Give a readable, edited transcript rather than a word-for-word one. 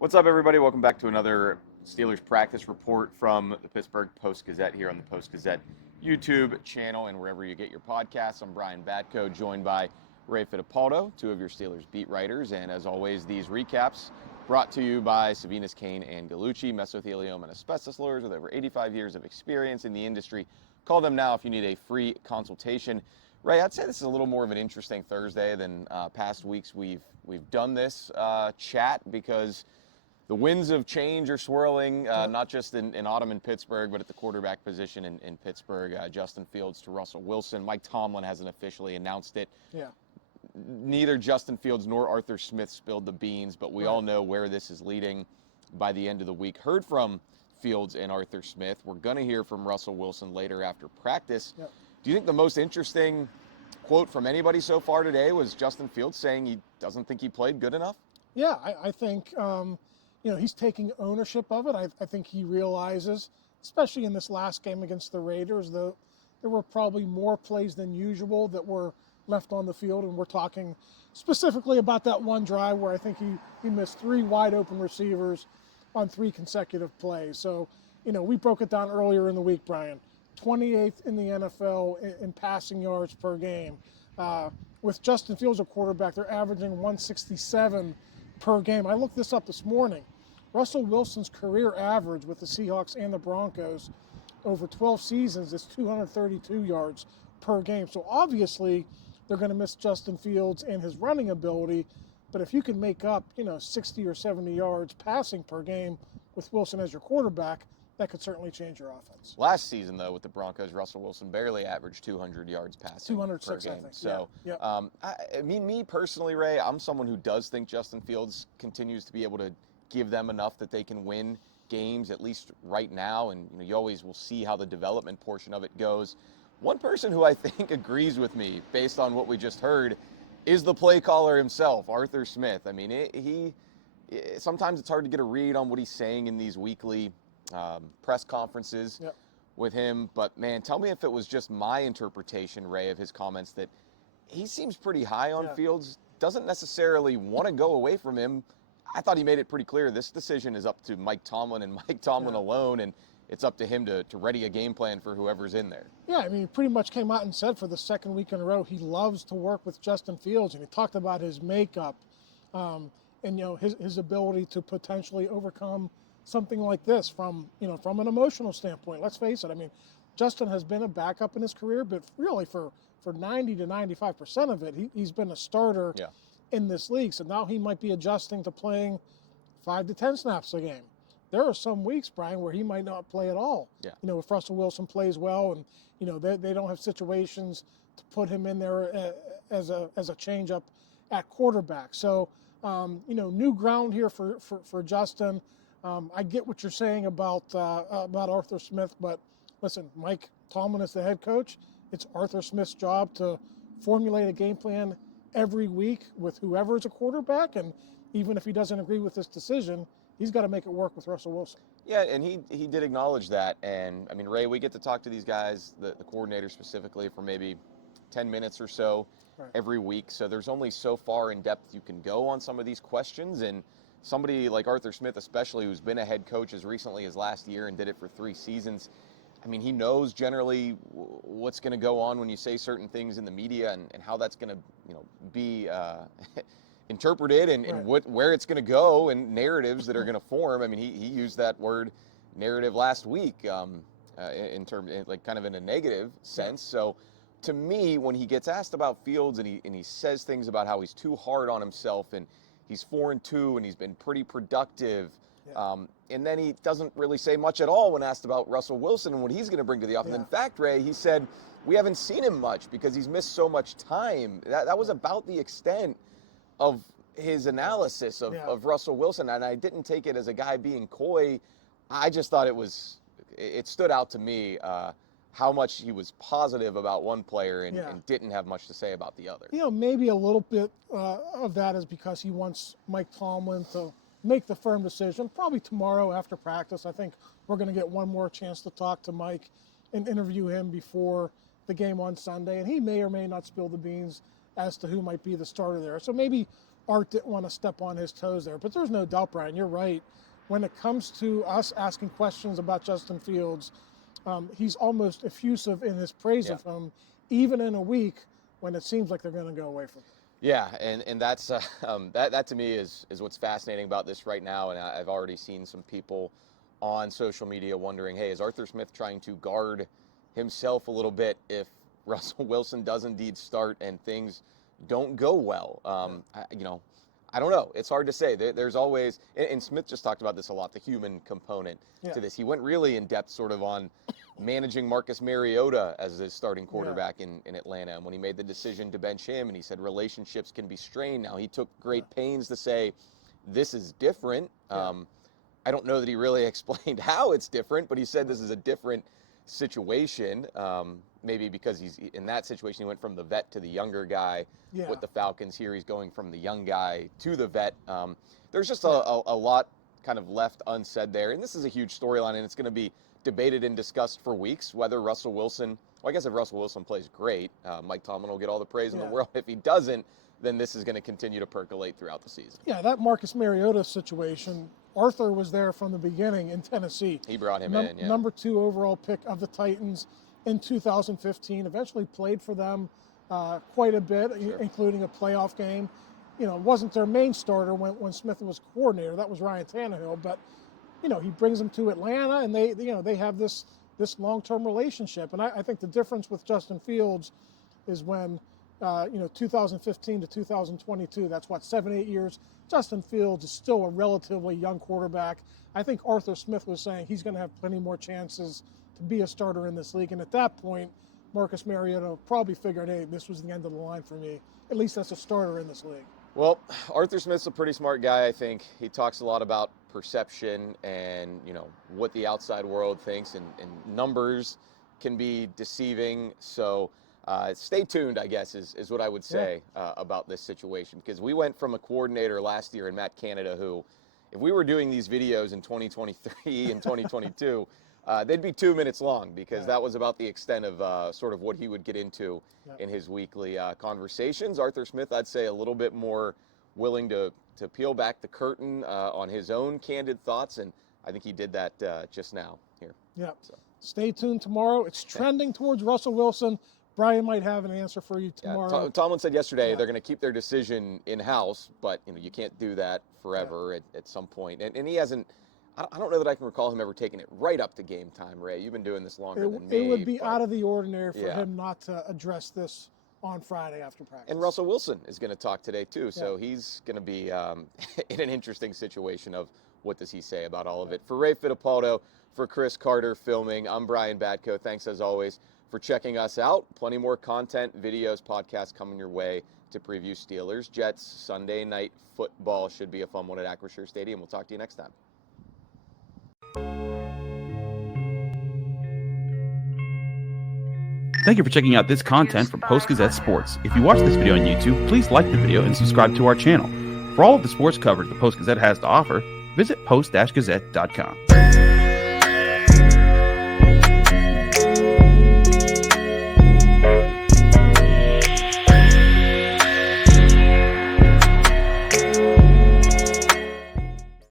What's up, everybody? Welcome back to another Steelers practice report from the Pittsburgh Post-Gazette here on the Post-Gazette YouTube channel and wherever you get your podcasts. I'm Brian Batko, joined by Ray Fittipaldo, two of your Steelers beat writers. And as always, these recaps brought to you by Savinas, Kane, and Gallucci, mesothelioma and asbestos lawyers with over 85 years of experience in the industry. Call them now if you need a free consultation. Ray, I'd say this is a little more of an interesting Thursday than past weeks we've done this chat because the winds of change are swirling, not just in autumn in Pittsburgh, but at the quarterback position in Pittsburgh. Justin Fields to Russell Wilson. Mike Tomlin hasn't officially announced it. Yeah. Neither Justin Fields nor Arthur Smith spilled the beans, but we all know where this is leading by the end of the week. Heard from Fields and Arthur Smith. We're going to hear from Russell Wilson later after practice. Yep. Do you think the most interesting quote from anybody so far today was Justin Fields saying he doesn't think he played good enough? Yeah, I think he's taking ownership of it. I think he realizes, especially in this last game against the Raiders, there were probably more plays than usual that were left on the field, and we're talking specifically about that one drive where I think he missed three wide open receivers on three consecutive plays. So, we broke it down earlier in the week, Brian. 28th in the NFL in passing yards per game. With Justin Fields, a quarterback, they're averaging 167 per game. I looked this up this morning. Russell Wilson's career average with the Seahawks and the Broncos over 12 seasons is 232 yards per game. So obviously they're going to miss Justin Fields and his running ability, but if you can make up, 60 or 70 yards passing per game with Wilson as your quarterback, that could certainly change your offense. Last season, though, with the Broncos, Russell Wilson barely averaged 200 yards passing 206, per game. I think. So, yeah. me personally, Ray, I'm someone who does think Justin Fields continues to be able to give them enough that they can win games, at least right now. And you always will see how the development portion of it goes. One person who I think agrees with me, based on what we just heard, is the play caller himself, Arthur Smith. I mean, sometimes it's hard to get a read on what he's saying in these weekly press conferences with him, but man, tell me if it was just my interpretation, Ray, of his comments that he seems pretty high on Fields, doesn't necessarily want to go away from him. I thought he made it pretty clear this decision is up to Mike Tomlin and Mike Tomlin alone, and it's up to him to ready a game plan for whoever's in there. Yeah, I mean, he pretty much came out and said for the second week in a row he loves to work with Justin Fields, and he talked about his makeup and his ability to potentially overcome something like this from an emotional standpoint. Let's face it. I mean, Justin has been a backup in his career, but really for 90 to 95% of it, he's been a starter in this league. So now he might be adjusting to playing 5 to 10 snaps a game. There are some weeks, Brian, where he might not play at all. Yeah. If Russell Wilson plays well and they don't have situations to put him in there as a change-up at quarterback. So new ground here for Justin. I get what you're saying about Arthur Smith, but listen, Mike Tomlin is the head coach. It's Arthur Smith's job to formulate a game plan every week with whoever is a quarterback, and even if he doesn't agree with this decision, he's got to make it work with Russell Wilson. Yeah, and he did acknowledge that. And, I mean, Ray, we get to talk to these guys, the coordinator specifically, for maybe 10 minutes or so every week. So there's only so far in depth you can go on some of these questions. And somebody like Arthur Smith especially, who's been a head coach as recently as last year and did it for 3 seasons, I mean, he knows generally what's going to go on when you say certain things in the media and how that's going to be interpreted and where it's going to go and narratives that are going to form. I mean, he used that word narrative last week in terms, like, kind of in a negative sense. So to me, when he gets asked about Fields and he says things about how he's too hard on himself and he's 4-2 and he's been pretty productive. And then he doesn't really say much at all when asked about Russell Wilson and what he's going to bring to the offense. In fact, Ray, he said, we haven't seen him much because he's missed so much time. That was about the extent of his analysis of Russell Wilson. And I didn't take it as a guy being coy. I just thought it stood out to me how much he was positive about one player and didn't have much to say about the other. Maybe a little bit of that is because he wants Mike Tomlin to make the firm decision, probably tomorrow after practice. I think we're going to get one more chance to talk to Mike and interview him before the game on Sunday, and he may or may not spill the beans as to who might be the starter there. So maybe Art didn't want to step on his toes there. But there's no doubt, Brian, you're right. When it comes to us asking questions about Justin Fields, he's almost effusive in his praise of him, even in a week when it seems like they're going to go away from him. Yeah, and that's that to me is what's fascinating about this right now. And I've already seen some people on social media wondering, hey, is Arthur Smith trying to guard himself a little bit if Russell Wilson does indeed start and things don't go well? I don't know. It's hard to say. There's always, and Smith just talked about this a lot, the human component to this. He went really in depth sort of on managing Marcus Mariota as his starting quarterback in Atlanta. And when he made the decision to bench him, and he said relationships can be strained. Now, he took great pains to say this is different. I don't know that he really explained how it's different, but he said this is a different situation. Maybe because he's in that situation, he went from the vet to the younger guy with the Falcons. Here he's going from the young guy to the vet. There's just a lot kind of left unsaid there. And this is a huge storyline, and it's going to be debated and discussed for weeks whether Russell Wilson, well, I guess if Russell Wilson plays great, Mike Tomlin will get all the praise in the world. If he doesn't, then this is going to continue to percolate throughout the season. Yeah, that Marcus Mariota situation, Arthur was there from the beginning in Tennessee. He brought him in, Number 2 overall pick of the Titans in 2015, eventually played for them quite a bit, including a playoff game. Wasn't their main starter when Smith was coordinator. That was Ryan Tannehill, but he brings them to Atlanta, and they have this long-term relationship. And I think the difference with Justin Fields is when 2015 to 2022, that's 7-8 years. Justin Fields is still a relatively young quarterback. I think Arthur Smith was saying he's going to have plenty more chances to be a starter in this league. And at that point, Marcus Mariota probably figured, hey, this was the end of the line for me, at least as a starter in this league. Well, Arthur Smith's a pretty smart guy, I think. He talks a lot about perception and, what the outside world thinks, and numbers can be deceiving. So stay tuned, I guess, is what I would say about this situation, because we went from a coordinator last year in Matt Canada who, if we were doing these videos in 2023 and 2022, they'd be 2 minutes long, because that was about the extent of sort of what he would get into in his weekly conversations. Arthur Smith, I'd say, a little bit more willing to peel back the curtain on his own candid thoughts, and I think he did that just now here. Yeah. So. Stay tuned tomorrow. It's trending towards Russell Wilson. Brian might have an answer for you tomorrow. Tomlin said yesterday they're going to keep their decision in-house, but you can't do that forever at some point. And he hasn't. I don't know that I can recall him ever taking it right up to game time, Ray. You've been doing this longer than me. It would be out of the ordinary for him not to address this on Friday after practice. And Russell Wilson is going to talk today, too. So he's going to be in an interesting situation of what does he say about all of it. For Ray Fittipaldo, for Chris Carter filming, I'm Brian Batko. Thanks, as always, for checking us out. Plenty more content, videos, podcasts coming your way to preview Steelers, Jets, Sunday night football. Should be a fun one at Acrisure Stadium. We'll talk to you next time. Thank you for checking out this content from Post-Gazette Sports. If you watch this video on YouTube, please like the video and subscribe to our channel. For all of the sports coverage the Post-Gazette has to offer, visit post-gazette.com.